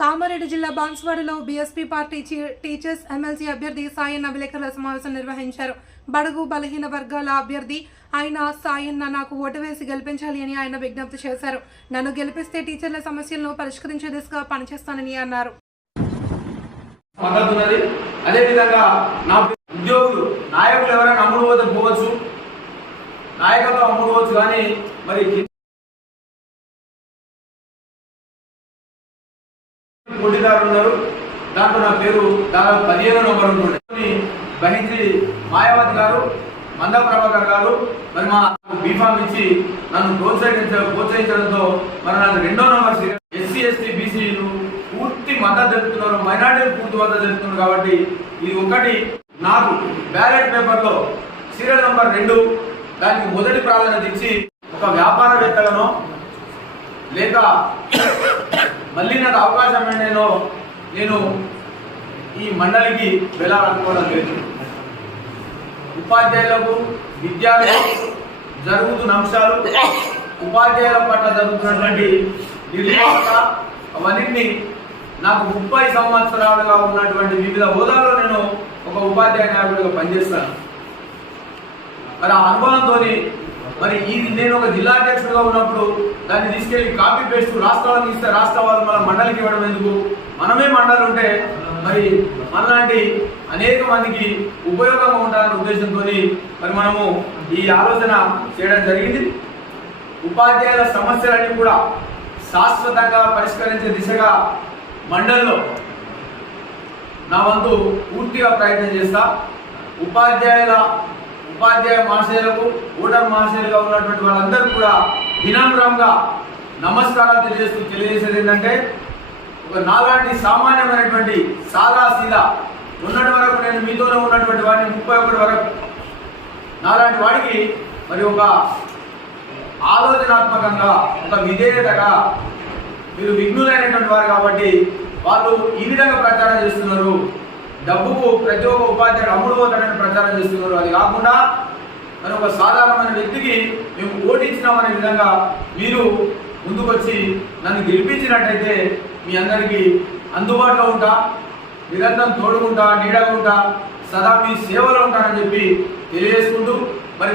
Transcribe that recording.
కామారెడ్డి జిల్లా బాన్స్వాడలో BSP party teachers MLC అభ్యర్థి సాయన్న విలేకరుల సమావేశం నిర్వహించారు. బడుగు బలహీన వర్గాల అభ్యర్థి ఆయన సాయన్న నాకు ఓటు వేసి గెలిపించాలి అని ఆయన విజ్ఞప్తి చేశారు. నన్ను గెలిపిస్తే టీచర్ల సమస్యలను పరిష్కరించే దిశగా పనిచేస్తానని అన్నారు. అదేవిధంగా నా ఉద్యోగులు నాయకులు ఎవరైనా అమ్ముడు పోతే పోవచ్చు. నాయకత్వం అమ్ముడు పోవచ్చు కానీ పోటీదారులు ఉన్నారు. దాంట్లో నా పేరు దాదాపు పదిహేను నంబర్ ఉంటుంది. బహించి మాయావతి గారు మంద ప్రభాకర్ గారు మరి మా బీఫామ్ ఇచ్చి నన్ను ప్రోత్సహించ ప్రోత్సహించడంతో మరి నాకు రెండో నంబర్ ఎస్సీ ఎస్టీ బీసీలు పూర్తి మద్దతు జరుపుతున్నారు మైనార్టీలు పూర్తి మద్దతు జరుపుతున్నారు కాబట్టి ఇది ఒకటి. నాకు బ్యాలెట్ పేపర్లో సీరియల్ నంబర్ రెండు దానికి మొదటి ప్రాధాన్యత ఇచ్చి ఒక వ్యాపారవేత్తలను లేక మళ్ళీ నాకు అవకాశం నేను నేను ఈ మండలికి వెళ్ళాలనుకోవడం లేదు. ఉపాధ్యాయులకు విద్యార్థులకు జరుగుతున్న అంశాలు ఉపాధ్యాయుల పట్ల జరుగుతున్నటువంటి నిర్వాహక అవన్నింటినీ నాకు ముప్పై సంవత్సరాలుగా ఉన్నటువంటి వివిధ హోదాలో నేను ఒక ఉపాధ్యాయ నాయకుడిగా పనిచేస్తాను. మరి ఆ అనుభవంతో మరి ఇది నేను ఒక జిల్లా అధ్యక్షుడిగా ఉన్నప్పుడు దాన్ని తీసుకెళ్ళి కాపీ పేస్ట్ రాష్ట్రాలకు ఇస్తే రాష్ట్ర వాళ్ళు మన మండలికి ఇవ్వడం ఎందుకు? మనమే మండలి ఉంటే మరి మనలాంటి అనేక మందికి ఉపయోగంగా ఉండాలనే ఉద్దేశంతో మరి మనము ఈ ఆలోచన చేయడం జరిగింది. ఉపాధ్యాయుల సమస్యలన్నీ కూడా శాశ్వతంగా పరిష్కరించే దిశగా మండలిలో నా వంతు పూర్తిగా ప్రయత్నం చేస్తా. ఉపాధ్యాయుల ఉపాధ్యాయ మహాశయులకు ఓటర్ మహాశయులుగా ఉన్నటువంటి వాళ్ళందరూ కూడా వినమ్రంగా నమస్కారాలు తెలియజేస్తూ తెలియజేసేది ఏంటంటే ఒక నాలాంటి సామాన్యమైనటువంటి సాదా సీదా ఉన్నటి వరకు నేను మీతోనే ఉన్నటువంటి వాడిని ముప్పై ఒకటి వరకు నాలాంటి వాడికి మరి ఒక ఆలోచనాత్మకంగా ఒక విధేయతగా మీరు విఘ్నులైనటువంటి వారు కాబట్టి వాళ్ళు ఈ విధంగా ప్రచారం చేస్తున్నారు. డబ్బుకు ప్రతి ఒక్క ఉపాధ్యాయుడు అమ్ముడు పోతాడని ప్రచారం చేస్తున్నారు. అది కాకుండా మరి ఒక సాధారణమైన వ్యక్తికి మేము ఓటించినామనే విధంగా మీరు ముందుకొచ్చి నన్ను గెలిపించినట్టయితే మీ అందరికీ అందుబాటులో ఉంటా నిరంతరం తోడుకుంటా నీడగా ఉంటా సదా మీ సేవలో ఉంటానని చెప్పి తెలియజేసుకుంటూ మరి